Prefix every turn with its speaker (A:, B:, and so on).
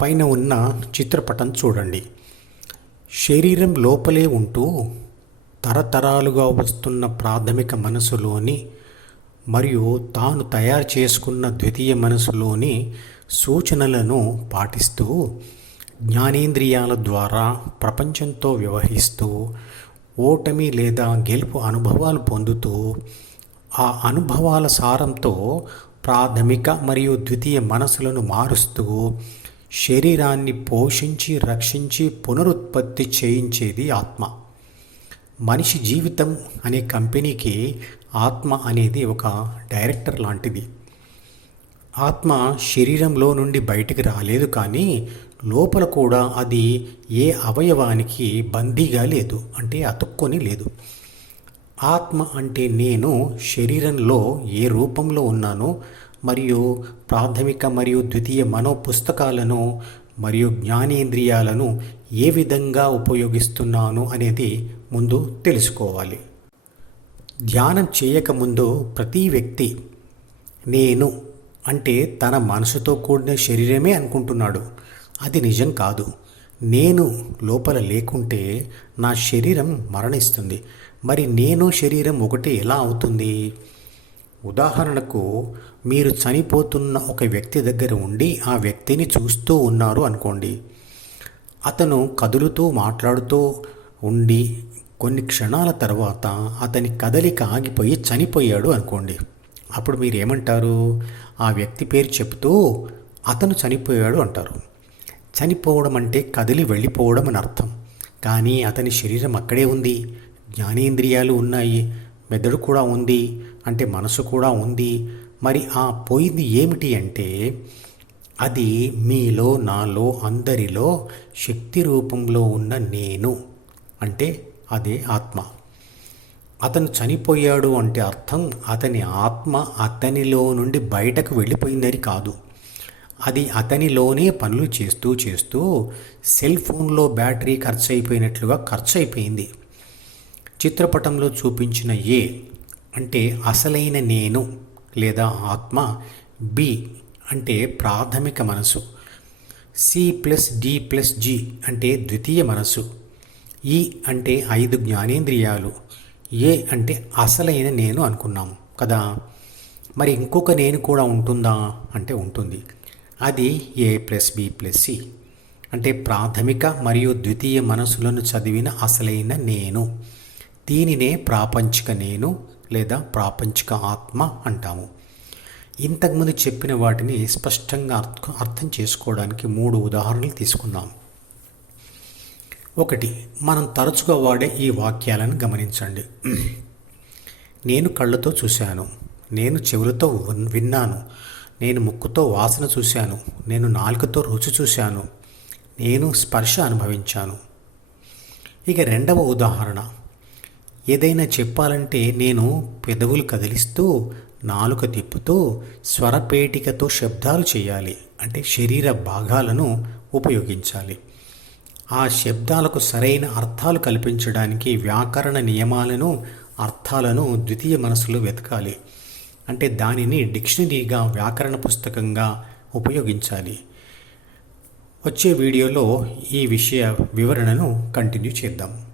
A: పైన ఉన్న చిత్రపటం చూడండి. శరీరం లోపలే ఉంటూ తరతరాలుగా వస్తున్న ప్రాథమిక మనసులోని మరియు తాను తయారు చేసుకున్న ద్వితీయ మనసులోని సూచనలను పాటిస్తూ జ్ఞానేంద్రియాల ద్వారా ప్రపంచంతో వ్యవహరిస్తూ ఓటమి లేదా గెలుపు అనుభవాలు పొందుతూ ఆ అనుభవాల సారంతో ప్రాథమిక మరియు ద్వితీయ మనసులను మారుస్తూ శరీరాన్ని పోషించి రక్షించి పునరుత్పత్తి చేయించేది ఆత్మ. మనిషి జీవితం అనే కంపెనీకి ఆత్మ అనేది ఒక డైరెక్టర్ లాంటిది. ఆత్మ శరీరంలో నుండి బయటికి రాలేదు కానీ లోపల కూడా అది ఏ అవయవానికి బందీగా లేదు అంటే అతుక్కొని లేదు. ఆత్మ అంటే నేను శరీరంలో ఏ రూపంలో ఉన్నానో మరియు ప్రాథమిక మరియు ద్వితీయ మనో పుస్తకాలను మరియు జ్ఞానేంద్రియాలను ఏ విధంగా ఉపయోగిస్తున్నాను అనేది ముందు తెలుసుకోవాలి. ధ్యానం చేయకముందు ప్రతి వ్యక్తి నేను అంటే తన మనసుతో కూడిన శరీరమే అనుకుంటున్నాడు. అది నిజం కాదు. నేను లోపల లేకుంటే నా శరీరం మరణిస్తుంది. మరి నేను శరీరం ఒకటి ఎలా అవుతుంది? ఉదాహరణకు మీరు చనిపోతున్న ఒక వ్యక్తి దగ్గర ఉండి ఆ వ్యక్తిని చూస్తూ ఉన్నారు అనుకోండి. అతను కదులుతూ మాట్లాడుతూ ఉండి కొన్ని క్షణాల తర్వాత అతని కదలిక ఆగిపోయి చనిపోయాడు అనుకోండి. అప్పుడు మీరు ఏమంటారు ఆ వ్యక్తి పేరు చెప్తూ అతను చనిపోయాడు అంటారు. చనిపోవడం అంటే కదిలి వెళ్ళిపోవడం అని అర్థం. కానీ అతని శరీరం అక్కడే ఉంది. జ్ఞానేంద్రియాలు ఉన్నాయి. మెదడు కూడా ఉంది. అంటే మనసు కూడా ఉంది. మరి ఆ పోయింది ఏమిటి అంటే అది మీలో నాలో అందరిలో శక్తి రూపంలో ఉన్న నేను. అంటే అదే ఆత్మ. అతను చనిపోయాడు అంటే అర్థం అతని ఆత్మ అతనిలో నుండి బయటకు వెళ్ళిపోయిందని కాదు. అది అతనిలోనే పనులు చేస్తూ చేస్తూ సెల్ ఫోన్లో బ్యాటరీ ఖర్చు అయిపోయినట్లుగా ఖర్చు అయిపోయింది. చిత్రపటంలో చూపించిన ఏ అంటే అసలైన నేను లేదా ఆత్మ బి అంటే ప్రాథమిక మనసు C plus D plus G అంటే ద్వితీయ మనసు ఈ అంటే ఐదు జ్ఞానేంద్రియాలు ఏ అంటే అసలైన నేను అనుకున్నాం కదా. మరి ఇంకొక నేను కూడా ఉంటుందా అంటే ఉంటుంది. అది A plus B plus C. అంటే ప్రాథమిక మరియు ద్వితీయ మనసులను చదివిన అసలైన నేను దీనినే ప్రాపంచిక నేను లేదా ప్రాపంచిక ఆత్మ అంటాము. ఇంతకుముందు చెప్పిన వాటిని స్పష్టంగా అర్థం అర్థం చేసుకోవడానికి మూడు ఉదాహరణలు తీసుకున్నాం ఒకటి మనం తరచుగా వాడే ఈ వాక్యాలను గమనించండి. నేను కళ్ళతో చూశాను నేను చెవులతో విన్నాను నేను ముక్కుతో వాసన చూశాను నేను నాలుకతో రుచి చూశాను నేను స్పర్శ అనుభవించాను. ఇక రెండవ ఉదాహరణ ఏదైనా చెప్పాలంటే నేను పెదవులు కదిలిస్తూ నాలుక తిప్పుతూ స్వరపేటికతో శబ్దాలు చేయాలి. అంటే శరీర భాగాలను ఉపయోగించాలి. ఆ శబ్దాలకు సరైన అర్థాలు కల్పించడానికి వ్యాకరణ నియమాలను అర్థాలను ద్వితీయ మనసులో వెతకాలి. అంటే దానిని డిక్షనరీగా వ్యాకరణ పుస్తకంగా ఉపయోగించాలి. వచ్చే వీడియోలో ఈ విషయ వివరణను కంటిన్యూ చేద్దాం.